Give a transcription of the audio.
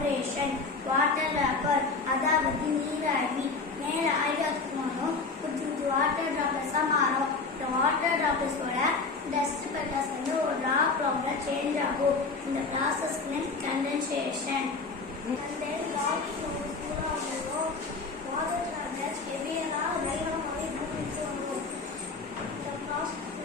evaporation. Water vapor அதாவது நீராவி மேல ஆயிரத்துமானோ கொஞ்சம் வாட்டர் டிராப்லெட்ஸா மாறும். இந்த வாட்டர் டிராப்லெட்ஸோட டஸ்ட் பெட்டல்ஸ் வந்து ஒரு ராக் கிளவுட்ல சேஞ்ச் ஆகும். இந்த process name condensation. And then rock clouds கூட water droplets heavier வேகமாகவே மூவ் பண்ணுவாங்க. The process